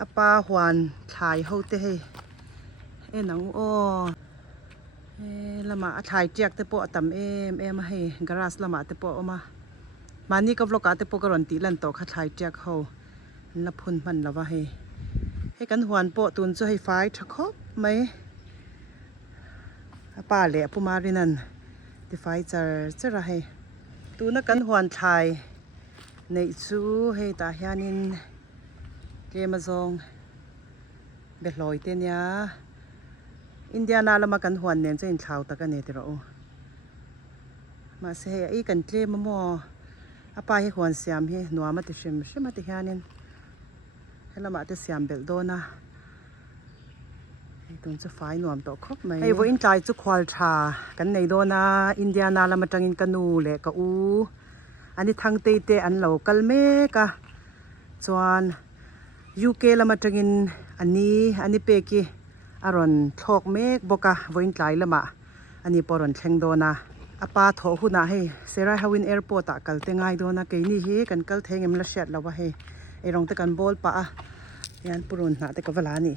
อาปาหวานถ่ายเขาเต้หนังโอ้ละมาถ่ายเจียกเตปอตำมาให้กราสละมาเตปอมานี่ก็บล็อกเตปอกระรอนตีลันโตข้าถ่ายเจียกเขาละพุนมันละว่าให้กันหวานปอตุนจะให้ไฟทักคบไหมอาปาเละผู้มารินันที่ไฟจะระให้ตูนักกันหวานถ่ายในซูให้ตาฮานินเกมาซองเบ็ดลอยเตียนยาอินเดียนาละมากันหวนเนี่ยจะอินข่าวตะกันเนี่ยติเรามาเสียอีกันเกลมมออาปาให้หวนเสียมให้หนัวมาติชิมมาติฮานินให้ละมาติเสียมเบลโดนะให้ตุนจะไฟหนัวต่อครบไหมให้วันใจจุควอลชากันในโดนะอินเดียนาละมาจังอินกันนูเละกะอูอันนี้ทางเตยอันเหล่ากัลเมกะจวนยูเคละมาจังอินอันนี้เปกีอารอนทอกเมกบกะวันใจละมาอันนี้ปรอนเชงโดนะอาปาโถหุนะให้เซราฮาวินแอร์พอร์ตกัลเตงไงโดนะเกนี่เฮกันกัลเทงเอ็มละเช็ดละว่าให้ไอรองตะกันบอลปะยันปรุนนะแต่กวลานี่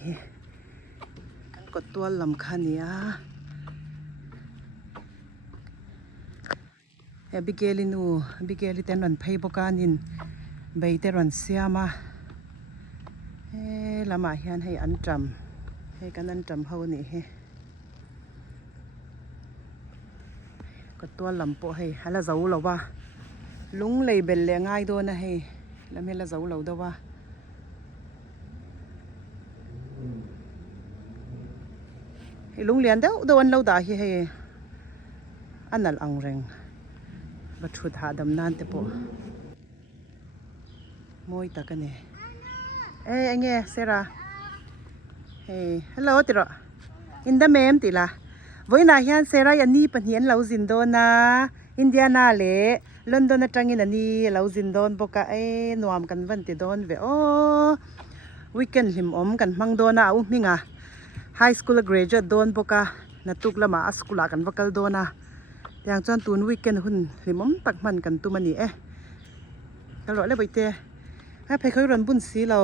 กันกดตัวลำคันนี้บิเกลินูบิเกลิเตนรันเพย์บกานินใบเตรันเซียมาละมาเฮียนให้อันจำให้กันอันจำเฮานี่ก็ตัวลำโปให้ฮัลโหลเราว่าลุงเลยเบลเลยง่ายโดนนะให้แล้วไม่ละเจ้าเราด้วยว่าให้ลุงเรียนเด้อโดนเราด่าให้อันนั้นอังเร่งบัดชุดหาดำนานเตปมวยตะกันเนี่ยอันเงี้ยเซราฮัลโหลติระอินเดเมมติละวันนี้เฮียนเซราอันนี้เป็นเฮียนเราจินโดนะอินเดียนาเล่ลอนดอนจังอินอันนี้เราจินโดนบอกนวมกันวันติโดนเววีคเอนด์หิมอมกันมังโดนะมิงไฮสคูลเกรดโดนบอกนัตุกละมาสกุลกันวักลโดนะอย่างจวนตูนวีคเอนด์หุ่นหิมอมตักมันกันตุมันนี่ตลอดเลยไปเตะให้ไปเขารอนบุญสีเรา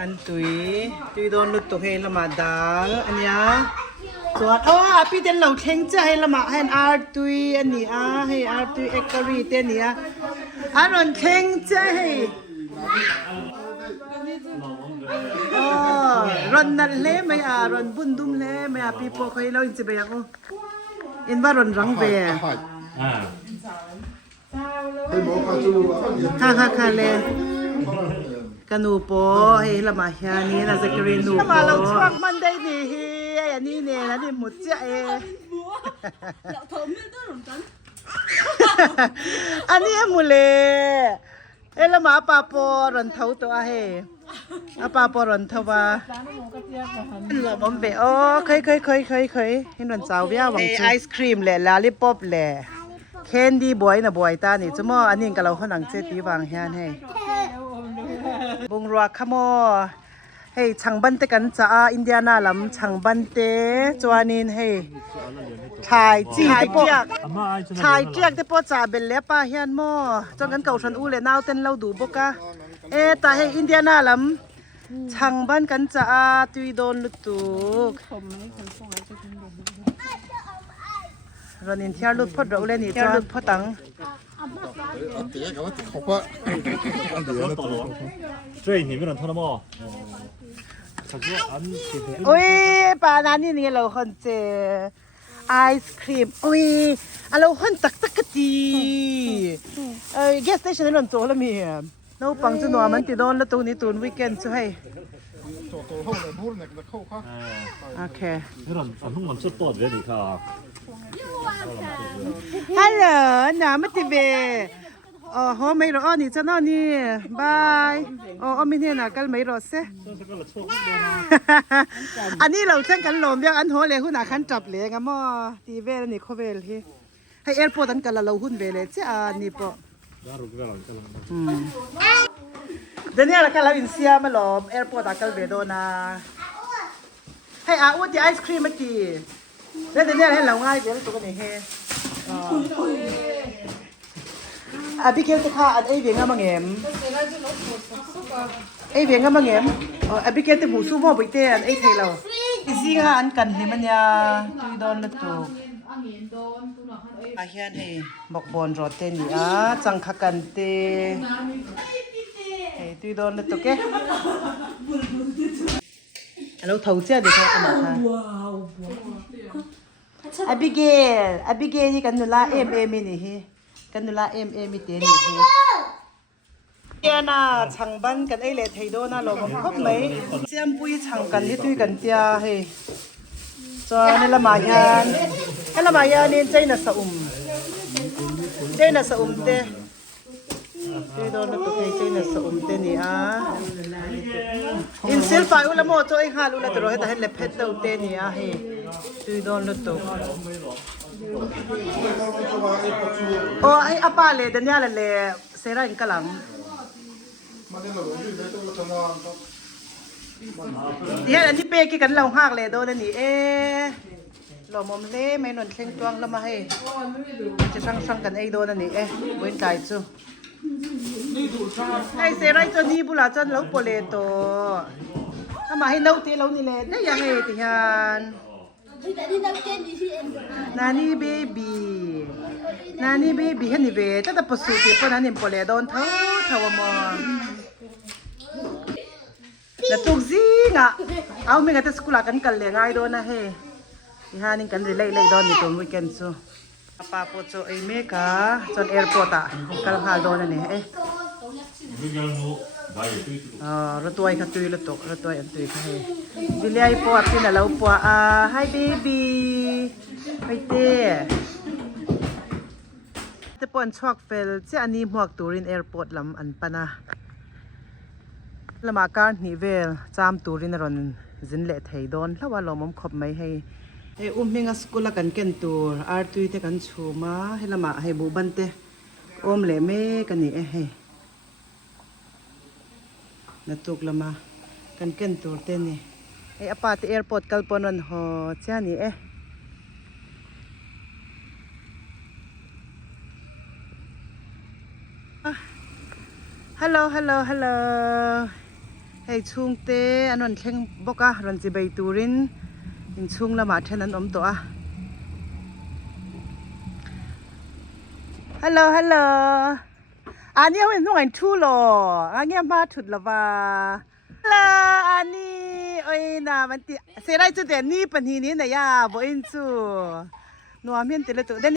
อันตุยโดนลุดตัวให้ละมาดาอันนี้ส่วนพี่เต้นเราเข่งจะให้ละมาให้อาร์ตุยอันนี้ให้อาร์ตุยเอกรีเต้นนี้รอนเข่งจะให้รอนนั่นเล่ไม่รอนบุญดุมเล่ไม่พี่พอเคยเราอินจะไปยังอินว่ารอนรังเบะค่ะเลยกันนูโปให้ละมาเฮียนี่นะสกรีนูโปเราชอบมันได้ดีอันนี้เนี่ยนะนี่หมดเจ้อันนี้หมดเลยละมาปาปอรอนเท้าตัวปาปอรอนเท้าว่าละบอมเบเคยเห็นรอนสาวเบี้ยหวังไอศครีมแหละลาลิปอปแหละแคนดี้บอยนะบอยตานี่จะมออันนี้กับเราเขาหนังเจ็ดปีวางเฮียนให้บงรัวขโมให้ช่างบันเตกันจ้าอินเดียนาลำช่างบันเตจวานินให้ถ่ายเจียกแต่ปอจ่าเบลเล่ป้าเฮียนโมจนกันเก่าชันอู้เลยนาวเต้นเราดูบกะแต่ให้อินเดียนาลำช่างบันกันจ้าตุยโดนลุตุกรอนินเที่ยวลุดพอดเราเลยนี่เที่ยวลุดพอตัง最里面的他的帽，โอ้ยป่านั้นนี่เราคนเจไอศครีมโอ้ยเราคนตักกะตีแกสเตชันนี่เราโจแล้วมีเราปังจะหนัวมันติดโดนแล้วตรงนี้ตูนวีคเอนด์ช่วยโอเค那种反正我这多这里看啊。ฮัลโหลน้ำมันติเบโหไม่รอนี่จะนอนนี่บายไม่เนี่ยนะกันไม่รอเสอันนี้เราเช่นกันลมเบี้ยอันโหเลยหุ่นอาคันจับเลยงั้นมั่วตีเวลนี่เขาเวลให้แอร์พอร์ตอันกันเราหุ่นเวลเจ้านี่ปะเดี๋ยวนี้เราแค่เราอินเซียมาหลอมแอร์พอร์ตอันกันเวโดนะให้อาวุธไอศครีมมาจีแล้วเดี๋ยวนี้ให้เราง่ายเดี๋ยวตัวกันนี่เฮ Abi kel te kha an ai venga mangem ai venga mangem abi kel te mu su mo bai te an ai thei lo isi nga an kan he man ya tui don la tu a hian he mok bon ro te ni a chang kha kan te he tui don la tu ke alo thau cha de kha ama kha Abigail ni kan nula em ni hi kan nula em mi te ni hi tia na changban kan ai le thei do na lo bom khop mai siam pui chang kan ni tui kan tia he cho nên là mà yan cái là mà yan nên chơi là sa te chơi đó là tụi chơi là sa te ni à in sil phải u là mo cho anh halu là tụi rồi ta hết lep hết tàu te ni à he chơi đó là tụi ai apa le dan ya le sera in kalam dia ani pe ki kan lau hak le do le ni lo mom le mai non thleng tuang lama he che sang kan ai do na ni boin kai chu ai sera cho ni bula chan lo pole to ama he nau te lo ni le da ya he ti han Nani baby hani be ta pasu ti pa nani pole don thau mo la tuk zinga au mi ngata skula kan kal le ngai do na he hanin kan relay don ni tom weekend so apa po cho ai me ka chon airport a kal ha do na ni ratuai ka tui lutok ratuai an tui ka he bilai po api na lau po hi baby hai te pon chok fel che ani muak turin airport lam an pana lama kar ni vel cham turin ron zin le thei don lawa lomom khop mai he he minga skula kan ken tur ar tui te kan chuma he lama he bu ban te le me kan ni he natuk lama kan ken tur te ni ai apa te airport kalponon ho cha ni hello hey chung te anon thleng boka ron chi bai turin in chung lama then an om to hello ani awen nong an thu lo angia ma thut lawa la ani oi na man ti serai chu te ni pani ni na ya bo in chu no amien te le to den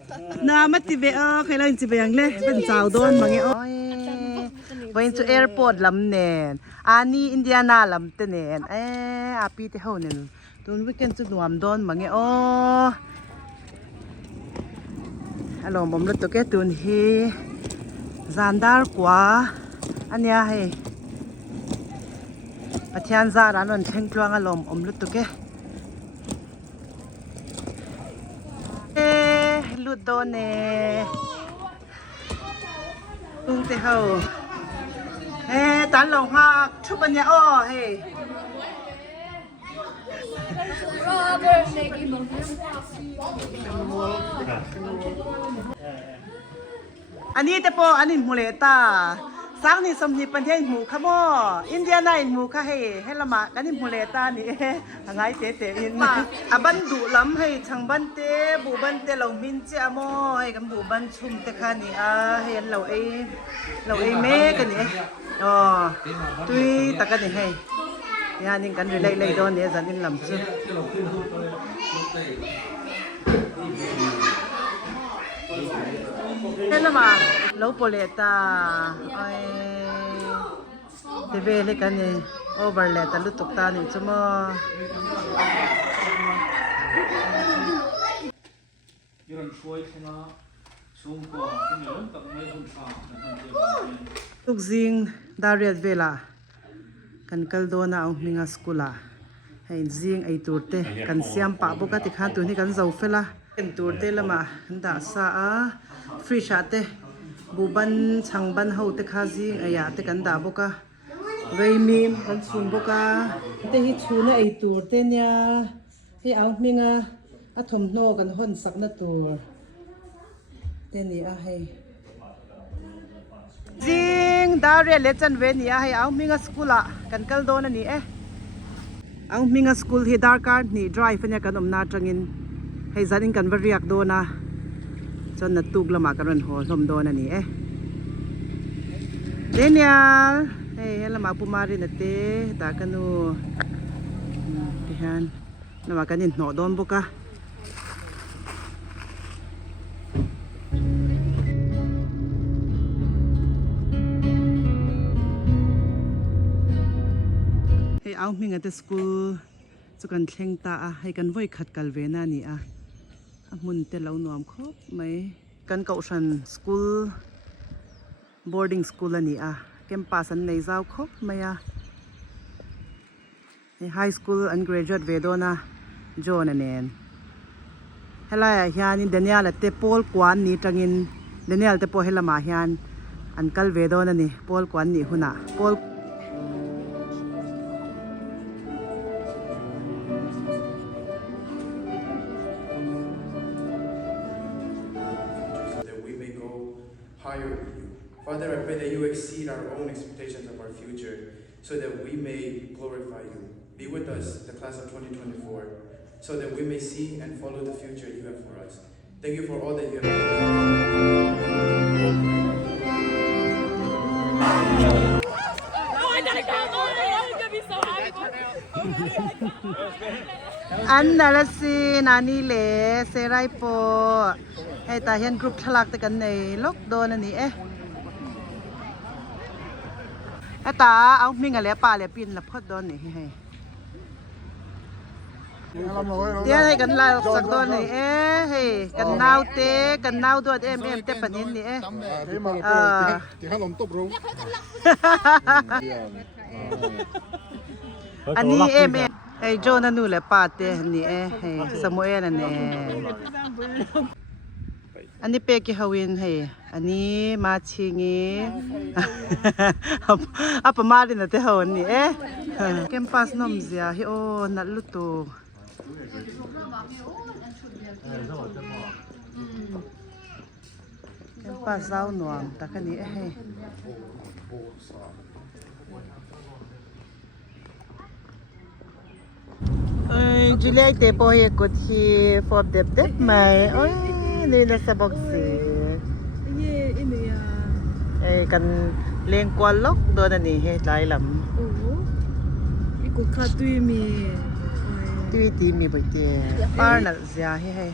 na ma ti be khela in chi be yang le ben chau don mangi oi bo in chu airport lam nen ani indiana lam te nen api te ho nen tun weekend chu nuam don mangi alo mom le to ke tun hi Zandar kwa ania he pathian za ranon theng tluang alom omlu tuke ludo ne ung te ho tan long ha thupanya heอันนี้แต่พออันนี้หมูเลต้าสังนี่สมนิปันเทนหมูขโมอินเดียนาอินหมูค่ะให้ละมากันนี่หมูเลต้านี่ไงเตะอินบันดุล้ำให้ช่างบันเตบูบันเตเรามินเจ้าโมให้กันบูบันชุ่มเตค่ะนี่เห็นเราเมกันนี่ตุยตะกันนี่ให้ยานี่กันเลยโดนเนี่ยจันนี่ลำซึHello ma, low poleta, ay, tebele kani overleta lutok tani cuma. Tukzing dariat vela, kan kaldona ang minga skula, hay zing ay turte, kan siyam pa buka tikhan tu ni kan zaufela. Kan turte lama handa sa free shot buban changban ho te khaji aya te kan da boka veimim kan sun boka te hi chuna ai turte nya hi au minga athom no kan hon sakna tur te ni a hei จริงดาวเรียนเลจันเวนี่ให้เอามิงสกูล่ะกันกัลโดนนี่เอามิงสกูลที่ดาร์การ์นี่ drive เนี่ยกันนาจังอินให้จันอินกันวรียกโดนะจนนัดตุกละมากันรันหัวลมโดนนี่เดนิเอลเฮ้ยละมาปุมารินเตตากันนูที่ฮันละมากันอินหนอโดนบุกะเอามิงอันเดสกูจุกันเทงตาให้กันไว้ขัดกัลเวน่านี่มุนเตลเอาหนวมครบไหมกันเก่าชันสกูลboarding schoolนี่เก็มปัสันในเจ้าครบไหมhigh school and graduate เวโดนะโจนั่นเองเฮลัยฮานินเดนิเอลเตปอลกวนนี่จังอินเดนิเอลเตปอลเฮลมาฮานอันกัลเวโดนั่นนี่ปอลกวนนี่หุ่นปอลhigher with you. Father, I pray that you exceed our own expectations of our future so that we may glorify you. Be with us, the class of 2024, so that we may see and follow the future you have for us. Thank you for all that you have done. อันนั่นละสินานี่เล่เซไรโปให้ตาเห็นกรุ๊ปทลักตะกันในล็อกโดนอันนี้ตาเอามิงอะไรป่าเลยปินละพอดโดนนี่ให้เดี๋ยวให้กันลาสักโดนนี่ให้กันนาวเตกันนาวด้วยเอ็มเตปนินนี่ที่ขนมตบรุ้ง อันนี้ไอ้โจนันนูแหละป่าเตนี่ให้สมุเอนั่นอันนี้เปกิฮาวินให้อันนี้มาชิงีประมาณนี้นะเตฮาวนี่เกมปัสนมเสียฮิโอนัดลุตุเกมปัสเจ้าหน่วงตะกันนี้จูเลียเตปอยกุทีฟอบเด็บไหมโอ้ยนี่นะสะบอกสิกันเลี้ยงกวนล็อกโดนอันนี้ให้หลายลำอีกขาตุยมีตุยตีมีไปเตะป้าน่ะเสียให้